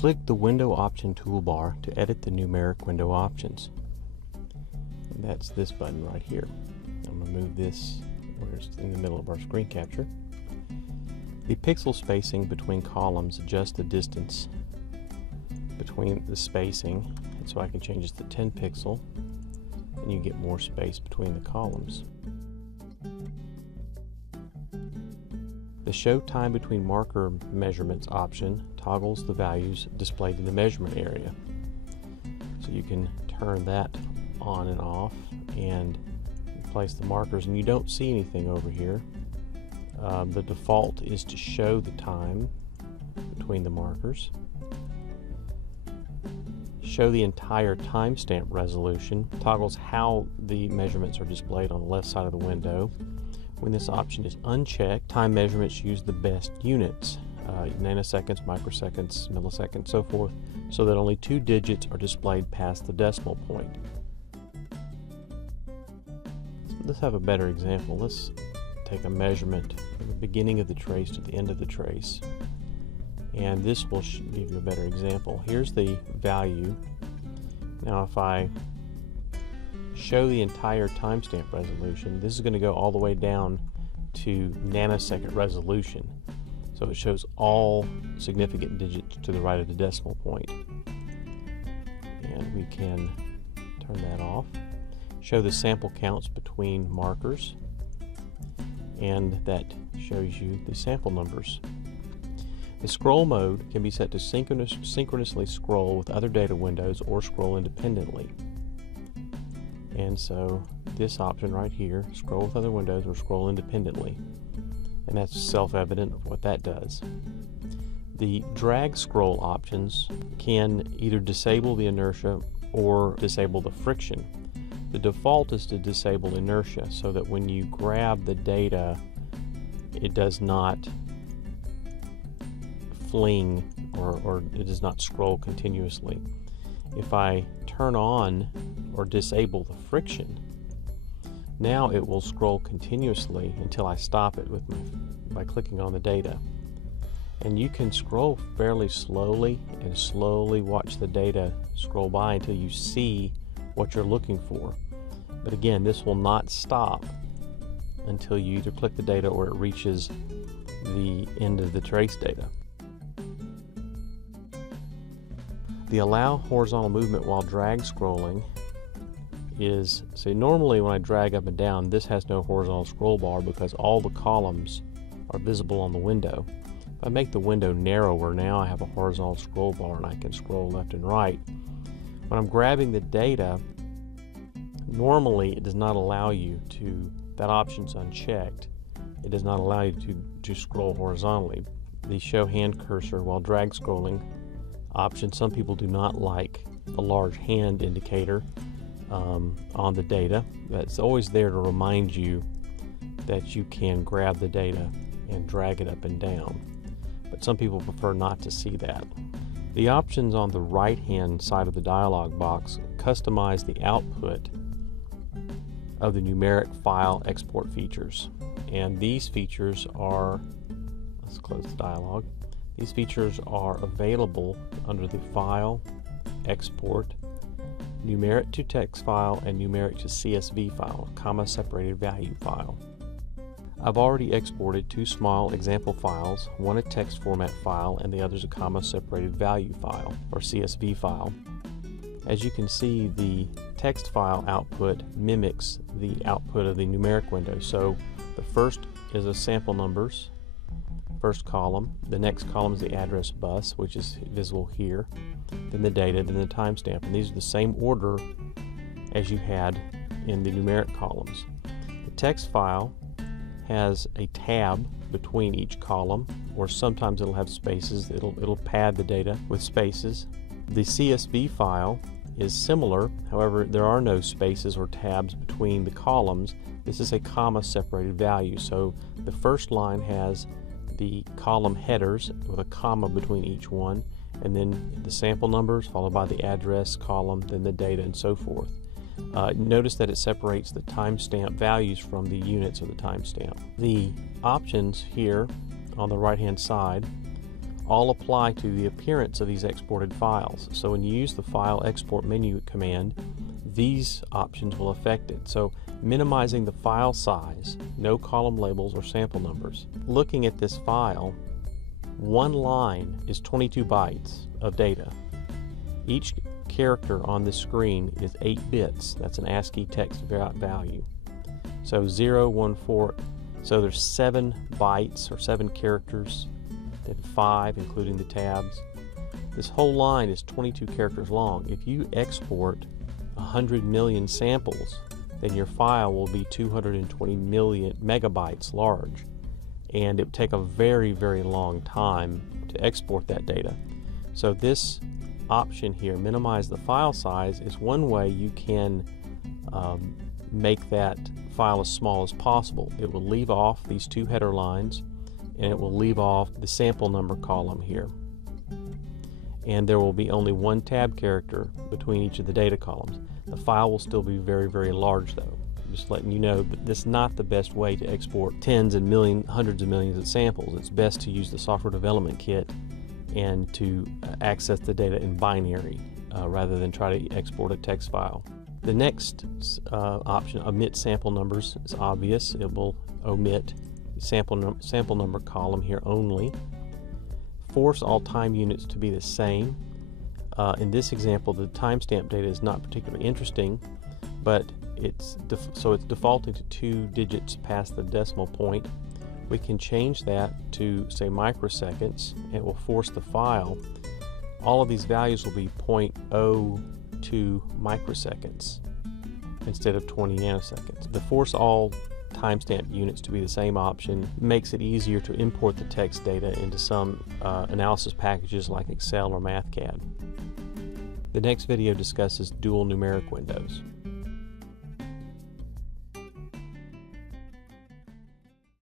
Click the Window Option toolbar to edit the numeric window options. And that's this button right here. I'm going to move this where it's in the middle of our screen capture. The pixel spacing between columns adjusts the distance between the spacing, and so I can change this to 10 pixel, and you get more space between the columns. The Show Time Between Marker Measurements option toggles the values displayed in the measurement area. So you can turn that on and off and place the markers, and you don't see anything over here. The default is to show the time between the markers. Show the entire timestamp resolution toggles how the measurements are displayed on the left side of the window. When this option is unchecked, time measurements use the best units, nanoseconds, microseconds, milliseconds, so forth, so that only 2 digits are displayed past the decimal point. Let's have a better example. Let's take a measurement from the beginning of the trace to the end of the trace, and this will give you a better example. Here's the value. Now if I show the entire timestamp resolution, this is going to go all the way down to nanosecond resolution, so it shows all significant digits to the right of the decimal point. And we can turn that off. Show the sample counts between markers, and that shows you the sample numbers. The scroll mode can be set to synchronously scroll with other data windows or scroll independently. And so this option right here, scroll with other windows or scroll independently, and that's self-evident of what that does. The drag scroll options can either disable the inertia or disable the friction. The default is to disable inertia, so that when you grab the data, it does not fling or it does not scroll continuously. If I turn on or disable the friction, now it will scroll continuously until I stop it by clicking on the data. And you can scroll fairly slowly and slowly watch the data scroll by until you see what you're looking for. But again, this will not stop until you either click the data or it reaches the end of the trace data. The allow horizontal movement while drag scrolling is, say normally when I drag up and down, this has no horizontal scroll bar because all the columns are visible on the window. If I make the window narrower, now I have a horizontal scroll bar and I can scroll left and right. When I'm grabbing the data, normally it does not allow you to, that option's unchecked, it does not allow you to scroll horizontally. The show hand cursor while drag scrolling option, some people do not like the large hand indicator on the data. That's always there to remind you that you can grab the data and drag it up and down, but some people prefer not to see that. The options on the right hand side of the dialog box customize the output of the numeric file export features, and these features are, let's close the dialog. These features are available under the File, Export, Numeric to Text file, and Numeric to CSV file, comma-separated value file. I've already exported 2 small example files, one a text format file and the other is a comma-separated value file, or CSV file. As you can see, the text file output mimics the output of the numeric window. So the first is a sample numbers, first column. The next column is the address bus, which is visible here. Then the data, then the timestamp. And these are the same order as you had in the numeric columns. The text file has a tab between each column, or sometimes it'll have spaces. It'll pad the data with spaces. The CSV file is similar, however there are no spaces or tabs between the columns. This is a comma separated value, so the first line has the column headers with a comma between each one, and then the sample numbers followed by the address column, then the data, and so forth. Notice that it separates the timestamp values from the units of the timestamp. The options here on the right hand side all apply to the appearance of these exported files. So when you use the File Export Menu command, these options will affect it. So minimizing the file size, no column labels or sample numbers. Looking at this file, one line is 22 bytes of data. Each character on the screen is 8 bits. That's an ASCII text value. So 0, 1, 4. So there's 7 bytes or 7 characters, then 5 including the tabs. This whole line is 22 characters long. If you export 100 million samples, then your file will be 220 million megabytes large, and it would take a very, very long time to export that data. So this option here, minimize the file size, is one way you can make that file as small as possible. It will leave off these 2 header lines, and it will leave off the sample number column here. And there will be only 1 tab character between each of the data columns. The file will still be very, very large though. Just letting you know that this is not the best way to export tens and hundreds of millions of samples. It's best to use the software development kit and to access the data in binary rather than try to export a text file. The next option, omit sample numbers, is obvious. It will omit sample number column here only. Force all time units to be the same. In this example, the timestamp data is not particularly interesting, but it's defaulting to 2 digits past the decimal point. We can change that to, say, microseconds. It will force the file. All of these values will be 0.02 microseconds instead of 20 nanoseconds. The force all timestamp units to be the same option makes it easier to import the text data into some analysis packages like Excel or MathCAD. The next video discusses dual numeric windows.